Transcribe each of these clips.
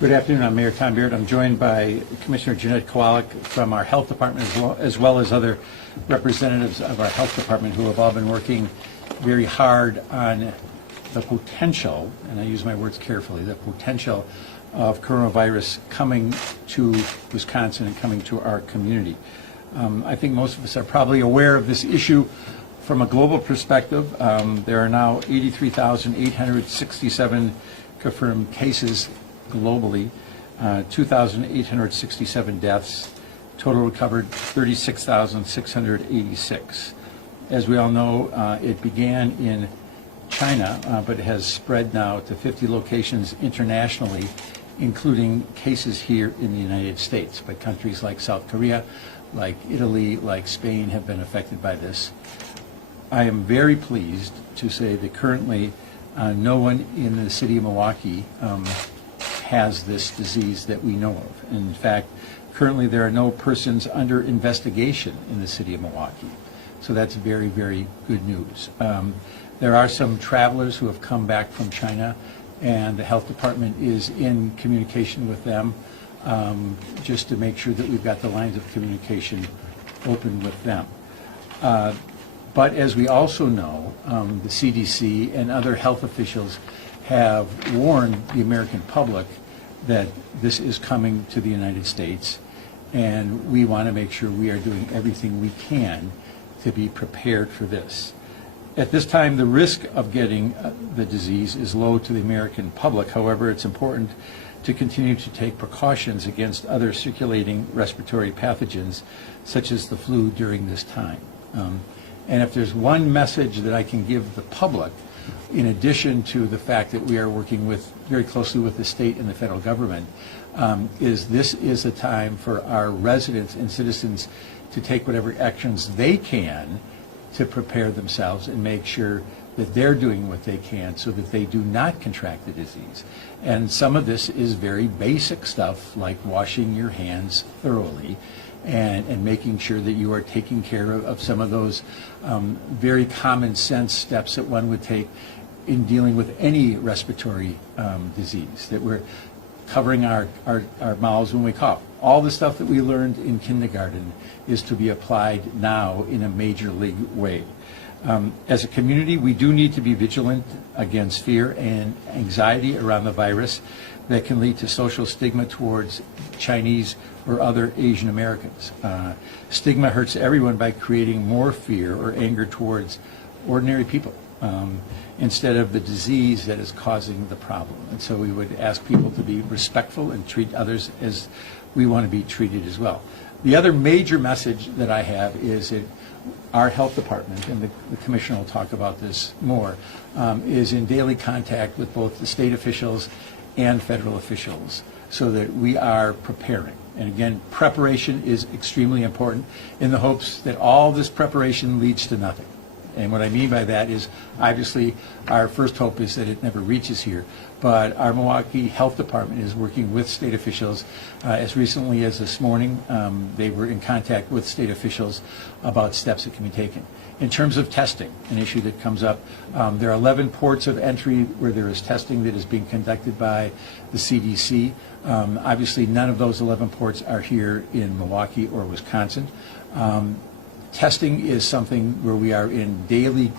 Good afternoon. I'm Mayor Tom Beard. I'm joined by Commissioner Jeanette Kowalik from our Health Department, as well as other representatives of our Health Department who have all been working very hard on the potential, and I use my words carefully, the potential of coronavirus coming to Wisconsin and coming to our community. I think most of us are probably aware of this issue from a global perspective. There are now 83,867 confirmed cases globally, 2,867 deaths, total recovered 36,686. As we all know, it began in China, but it has spread now to 50 locations internationally, including cases here in the United States. But countries like South Korea, like Italy, like Spain have been affected by this. I am very pleased to say that currently no one in the city of Milwaukee has this disease that we know of. In fact, currently there are no persons under investigation in the city of Milwaukee. So that's very, very good news. There are some travelers who have come back from China, and the health department is in communication with them just to make sure that we've got the lines of communication open with them. But as we also know, the CDC and other health officials have warned the American public that this is coming to the United States, and we want to make sure we are doing everything we can to be prepared for this. At this time, the risk of getting the disease is low to the American public. However, it's important to continue to take precautions against other circulating respiratory pathogens, such as the flu, during this time. And if there's one message that I can give the public, in addition to the fact that we are working very closely with the state and the federal government, is this is a time for our residents and citizens to take whatever actions they can to prepare themselves and make sure that they're doing what they can so that they do not contract the disease. And some of this is very basic stuff, like washing your hands thoroughly and making sure that you are taking care of some of those very common sense steps that one would take in dealing with any respiratory disease, that we're covering our mouths when we cough. All the stuff that we learned in kindergarten is to be applied now in a major league way. As a community, we do need to be vigilant against fear and anxiety around the virus that can lead to social stigma towards Chinese or other Asian Americans. Stigma hurts everyone by creating more fear or anger towards ordinary people instead of the disease that is causing the problem. And so we would ask people to be respectful and treat others as we want to be treated as well. The other major message that I have is that our health department, and the commissioner will talk about this more, is in daily contact with both the state officials and federal officials so that we are preparing. And again, preparation is extremely important in the hopes that all this preparation leads to nothing. And what I mean by that is, obviously, our first hope is that it never reaches here. But our Milwaukee Health Department is working with state officials. As recently as this morning, they were in contact with state officials about steps that can be taken. In terms of testing, an issue that comes up, there are 11 ports of entry where there is testing that is being conducted by the CDC. Obviously, none of those 11 ports are here in Milwaukee or Wisconsin. Testing is something where we are in daily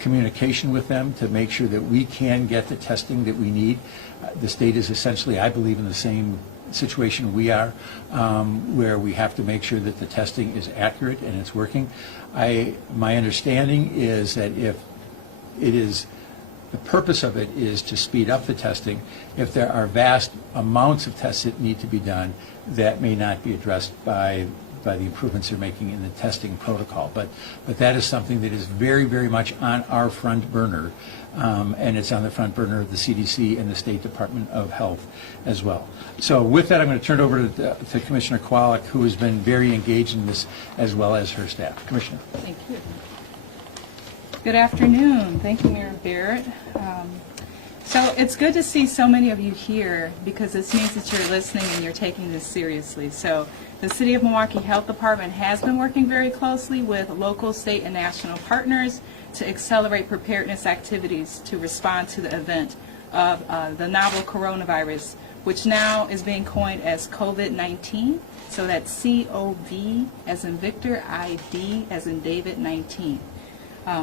communication with them to make sure that we can get the testing that we need. The state is essentially, I believe, in the same situation we are, where we have to make sure that the testing is accurate and it's working. My understanding is that if it is, the purpose of it is to speed up the testing. If there are vast amounts of tests that need to be done, that may not be addressed by the improvements they're making in the testing protocol. But that is something that is very, very much on our front burner, and it's on the front burner of the CDC and the State Department of Health as well. So with that, I'm going to turn it over to Commissioner Kowalik, who has been very engaged in this, as well as her staff. Commissioner. Thank you. Good afternoon. Thank you, Mayor Barrett. So it's good to see so many of you here, because this means that you're listening and you're taking this seriously. So the City of Milwaukee Health Department has been working very closely with local, state, and national partners to accelerate preparedness activities to respond to the event of the novel coronavirus which now is being coined as COVID-19. So that's C-O-V as in Victor, I-D as in David, 19.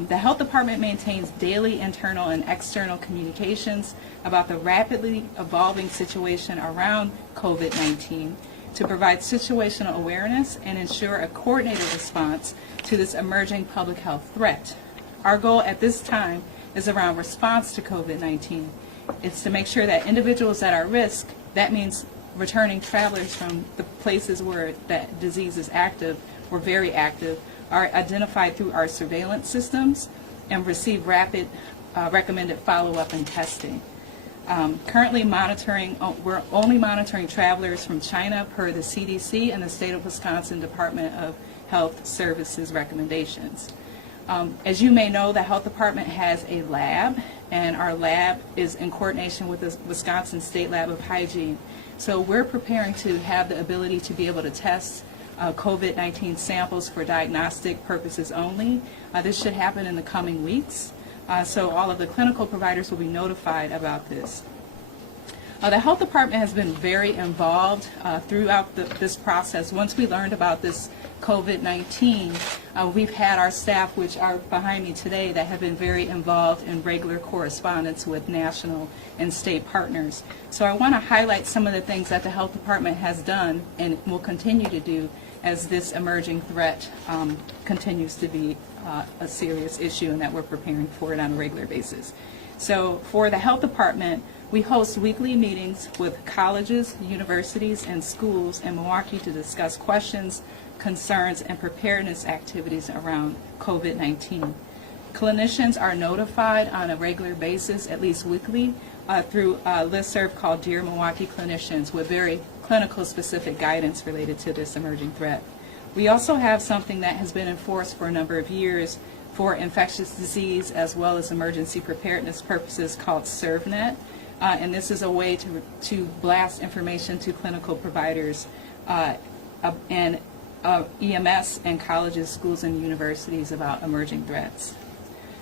The Health Department maintains daily internal and external communications about the rapidly evolving situation around COVID-19 to provide situational awareness and ensure a coordinated response to this emerging public health threat. Our goal at this time is around response to COVID-19. It's to make sure that individuals that are at risk, that means returning travelers from the places where that disease is active or very active, are identified through our surveillance systems and receive rapid recommended follow-up and testing. Currently we're only monitoring travelers from China per the CDC and the State of Wisconsin Department of Health Services recommendations. As you may know, the Health Department has a lab, and our lab is in coordination with the Wisconsin State Lab of Hygiene. So we're preparing to have the ability to be able to test COVID-19 samples for diagnostic purposes only. This should happen in the coming weeks. So all of the clinical providers will be notified about this. The Health Department has been very involved throughout this process. Once we learned about this COVID-19, we've had our staff, which are behind me today, that have been very involved in regular correspondence with national and state partners. So I want to highlight some of the things that the Health Department has done and will continue to do as this emerging threat continues to be a serious issue, and that we're preparing for it on a regular basis. So for the Health Department, we host weekly meetings with colleges, universities, and schools in Milwaukee to discuss questions, concerns, and preparedness activities around COVID-19. Clinicians are notified on a regular basis, at least weekly, through a listserv called Dear Milwaukee Clinicians with very clinical specific guidance related to this emerging threat. We also have something that has been enforced for a number of years for infectious disease as well as emergency preparedness purposes called ServNet. And this is a way to blast information to clinical providers and EMS and colleges, schools, and universities about emerging threats.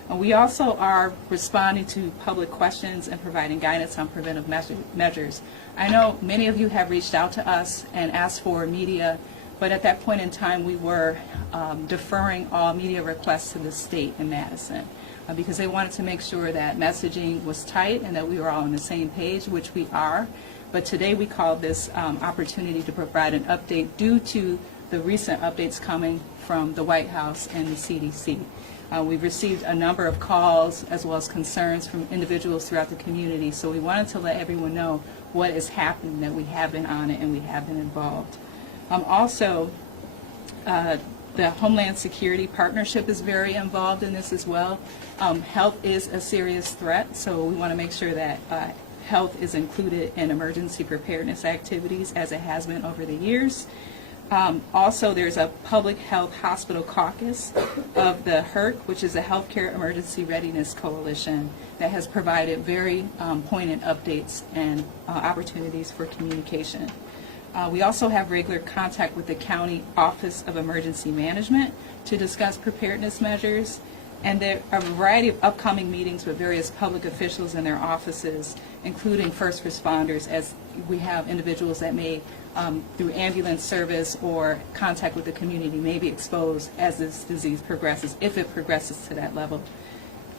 We also are responding to public questions and providing guidance on preventive measures. I know many of you have reached out to us and asked for media, but at that point in time we were deferring all media requests to the state in Madison because they wanted to make sure that messaging was tight and that we were all on the same page, which we are. But today we called this opportunity to provide an update due to the recent updates coming from the White House and the CDC. We've received a number of calls as well as concerns from individuals throughout the community, so we wanted to let everyone know what is happening, that we have been on it and we have been involved. Also, the Homeland Security Partnership is very involved in this as well. Health is a serious threat, so we want to make sure that health is included in emergency preparedness activities as it has been over the years. Also, there's a Public Health Hospital Caucus of the HERC, which is a Healthcare Emergency Readiness Coalition that has provided very poignant updates and opportunities for communication. We also have regular contact with the County Office of Emergency Management to discuss preparedness measures, and there are a variety of upcoming meetings with various public officials in their offices, including first responders, as we have individuals that may, through ambulance service or contact with the community, may be exposed as this disease progresses, if it progresses to that level.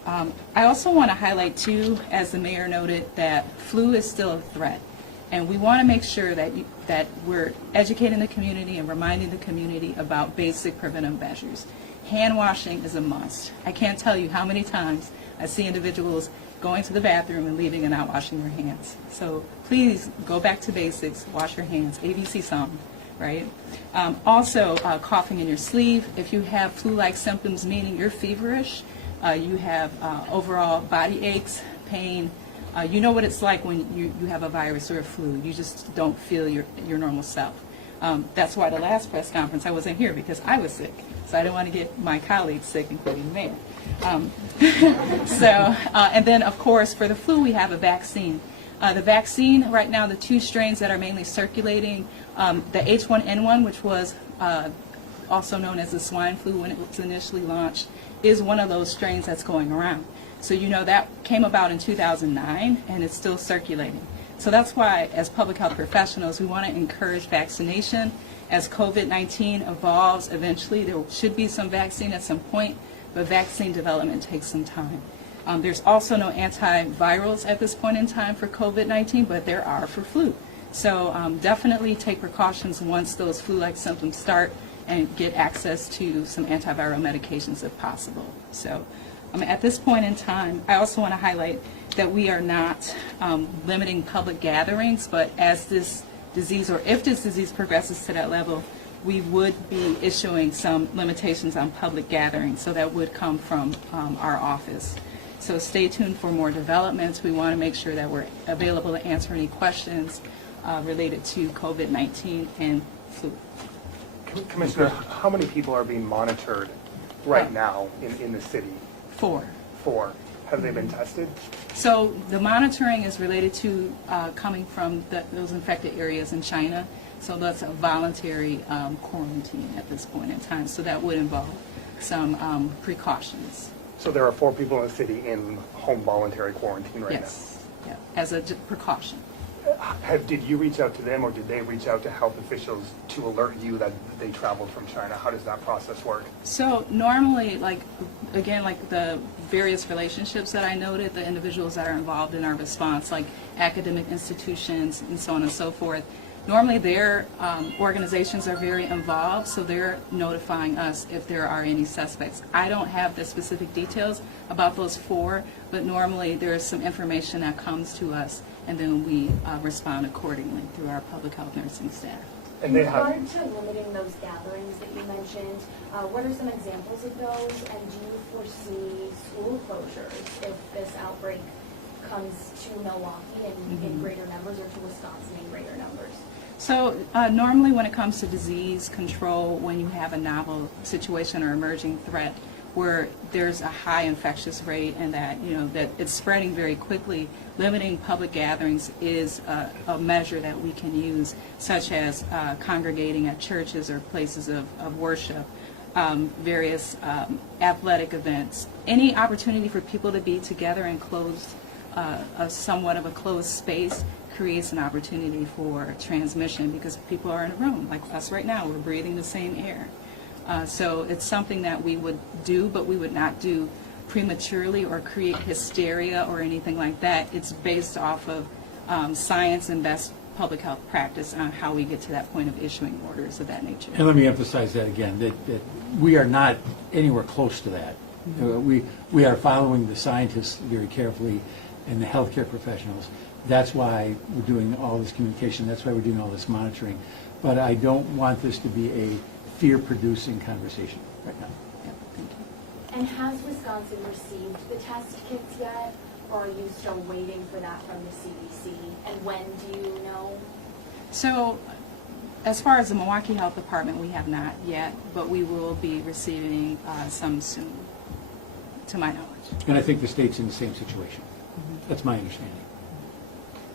I also want to highlight, too, as the mayor noted, that flu is still a threat. And we want to make sure that we're educating the community and reminding the community about basic preventive measures. Hand washing is a must. I can't tell you how many times I see individuals going to the bathroom and leaving and not washing their hands. So please go back to basics, wash your hands, ABC song, right? Also, coughing in your sleeve. If you have flu-like symptoms, meaning you're feverish, you have overall body aches, pain, you know what it's like when you have a virus or a flu. You just don't feel your normal self. That's why the last press conference I wasn't here, because I was sick. So I didn't want to get my colleagues sick, including the mayor. And then, of course, for the flu, we have a vaccine. The vaccine, right now, the two strains that are mainly circulating, the H1N1, which was also known as the swine flu when it was initially launched, is one of those strains that's going around. So you know that came about in 2009, and it's still circulating. So that's why, as public health professionals, we want to encourage vaccination. As COVID-19 evolves, eventually there should be some vaccine at some point, but vaccine development takes some time. There's also no antivirals at this point in time for COVID-19, but there are for flu. So definitely take precautions once those flu-like symptoms start and get access to some antiviral medications if possible. So at this point in time, I also want to highlight that we are not limiting public gatherings, but as this disease, or if this disease progresses to that level, we would be issuing some limitations on public gatherings, so that would come from our office. So stay tuned for more developments. We want to make sure that we're available to answer any questions related to COVID-19 and flu. Commissioner, how many people are being monitored right now in the city? 4. 4. Have they been tested? So the monitoring is related to coming from those infected areas in China. So that's a voluntary quarantine at this point in time. So that would involve some precautions. So there are 4 people in the city in home voluntary quarantine right Yes, yeah, as a precaution. now. Did you reach out to them, or did they reach out to health officials to alert you that they traveled from China? How does that process work? So normally, like the various relationships that I noted, the individuals that are involved in our response, like academic institutions and so on and so forth, normally their organizations are very involved, so they're notifying us if there are any suspects. I don't have the specific details about those 4, but normally there is some information that comes to us, and then we respond accordingly through our public health nursing staff. And In they have, regard to limiting those gatherings that you mentioned, what are some examples of those, and do you foresee school closures if this outbreak comes to Milwaukee in greater numbers, or to Wisconsin in greater numbers? So normally when it comes to disease control, when you have a novel situation or emerging threat where there's a high infectious rate and that, that it's spreading very quickly, limiting public gatherings is a measure that we can use, such as congregating at churches or places of worship, various athletic events, any opportunity for people to be together in somewhat of a closed space creates an opportunity for transmission, because people are in a room like us right now. We're breathing the same air. So it's something that we would do, but we would not do prematurely or create hysteria or anything like that. It's based off of science and best public health practice on how we get to that point of issuing orders of that nature. And let me emphasize that again, that we are not anywhere close to that. We are following the scientists very carefully and the healthcare professionals. That's why we're doing all this communication. That's why we're doing all this monitoring. But I don't want this to be a fear-producing conversation right now. Yeah, thank you. And has Wisconsin received the test kits yet, or are you still waiting for that from the CDC? And when do you know? So as far as the Milwaukee Health Department, we have not yet, but we will be receiving some soon, to my knowledge. And I think the state's in the same situation. That's my understanding.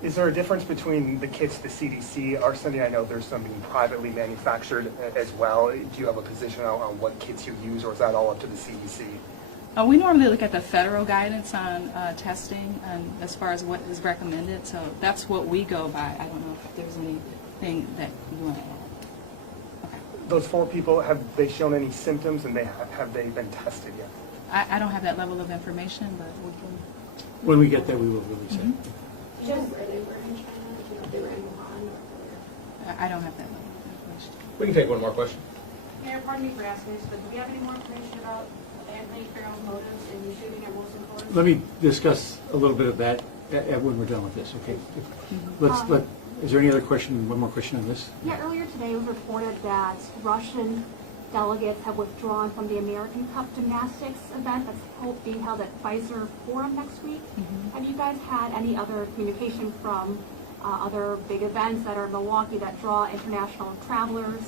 is there a difference between the kits the CDC are sending? I know there's some being privately manufactured as well. Do you have a position on what kits you use, or is that all up to the CDC? We normally look at the federal guidance on testing as far as what is recommended, so that's what we go by. I don't know if there's anything that you want to add. Okay. Those 4 people, have they shown any symptoms, and have they been tested yet? I don't have that level of information, but we can. When we get there, we will release it. Do you know where they were in China? Do you know if they were in Wuhan or where? I don't have that level of information. We can take one more question. Mayor, pardon me for asking this, but do we have any more information about Anthony Farrell's motives in the shooting at Wilson Court? Let me discuss a little bit of that when we're done with this, okay? Is there any other question, one more question on this? Yeah, earlier today it was reported that Russian delegates have withdrawn from the American Cup gymnastics event that's supposed to be held at Pfizer Forum next week. Have you guys had any other communication from other big events that are in Milwaukee that draw international travelers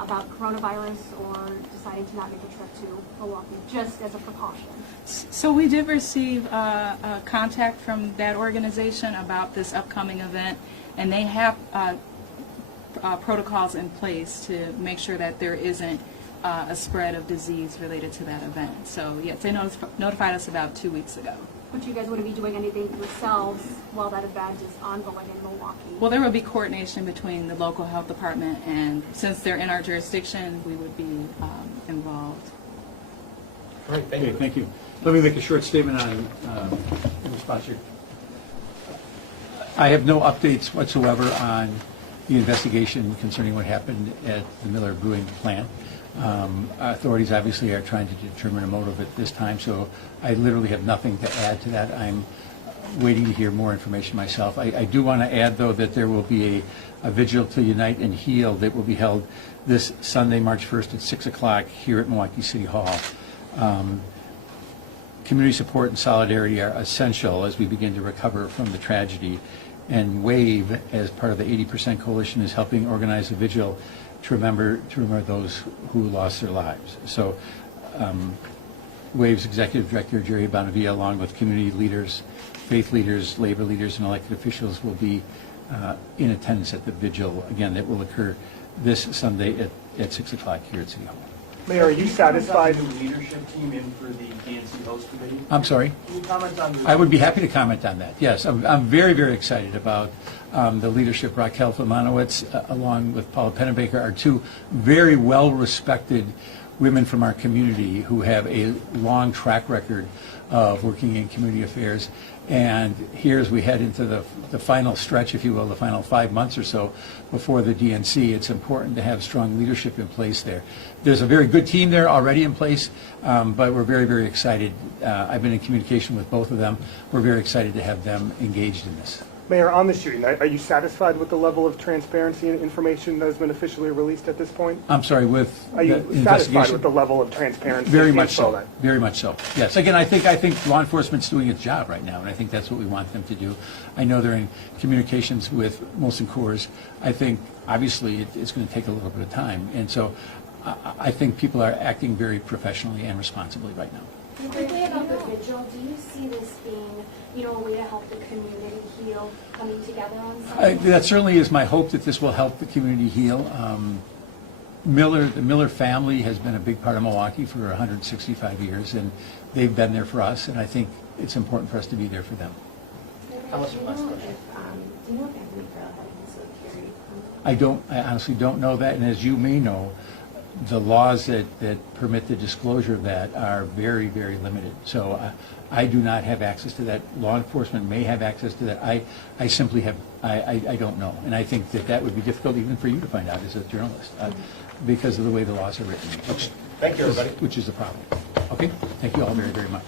about coronavirus, or deciding to not make a trip to Milwaukee just as a precaution? So we did receive contact from that organization about this upcoming event, and they have protocols in place to make sure that there isn't a spread of disease related to that event. So yes, they notified us about 2 weeks ago. but you guys wouldn't be doing anything yourselves while that event is ongoing in Milwaukee? Well, there will be coordination between the local health department, and since they're in our jurisdiction, we would be involved. All right, thank Okay, you. thank you. Let me make a short statement on in response here. I have no updates whatsoever on the investigation concerning what happened at the Miller Brewing plant. Authorities obviously are trying to determine a motive at this time, so I literally have nothing to add to that. I'm waiting to hear more information myself. I do want to add, though, that there will be a vigil to unite and heal that will be held this Sunday, March 1st at 6 o'clock here at Milwaukee City Hall. Community support and solidarity are essential as we begin to recover from the tragedy. And WAVE, as part of the 80% Coalition, is helping organize a vigil to remember those who lost their lives. So WAVE's Executive Director, Jerry Bonavia, along with community leaders, faith leaders, labor leaders, and elected officials will be in attendance at the vigil. Again, it will occur this Sunday at 6 o'clock here at City Hall. Mayor, are you satisfied? Can you comment on the new leadership team in for the DNC host committee? I'm sorry? Can you comment on the... I would be happy to comment on that, yes. I'm very, very excited about the leadership. Raquel Fimanowitz, along with Paula Pennebaker, are two very well-respected women from our community who have a long track record of working in community affairs. And here, as we head into the final stretch, if you will, the final 5 months or so before the DNC, it's important to have strong leadership in place there. There's a very good team there already in place, but we're very, very excited. I've been in communication with both of them. We're very excited to have them engaged in this. Mayor, on the shooting, are you satisfied with the level of transparency and information that has been officially released at this point? I'm sorry, with Are you the satisfied investigation? with the level of transparency? Very and much info so. then? Very much so. Yes. Again, I think law enforcement's doing its job right now, and I think that's what we want them to do. I know they're in communications with Molson Coors. I think obviously it's going to take a little bit of time, and so I think people are acting very professionally and responsibly right now. Quickly about the vigil, do you see this being, a way to help the community heal, coming together on something? That certainly is my hope, that this will help the community heal. The Miller family has been a big part of Milwaukee for 165 years, and they've been there for us, and I think it's important for us to be there for them. That was the last question. Do you know if Anthony Farrell had also carried? I honestly don't know that, and as you may know, the laws that permit the disclosure of that are very, very limited. So I do not have access to that. Law enforcement may have access to that. I simply have, I don't know. And I think that would be difficult even for you to find out as a journalist because of the way the laws are written, Thank you, everybody. which is the problem. Okay? Thank you all very, very much.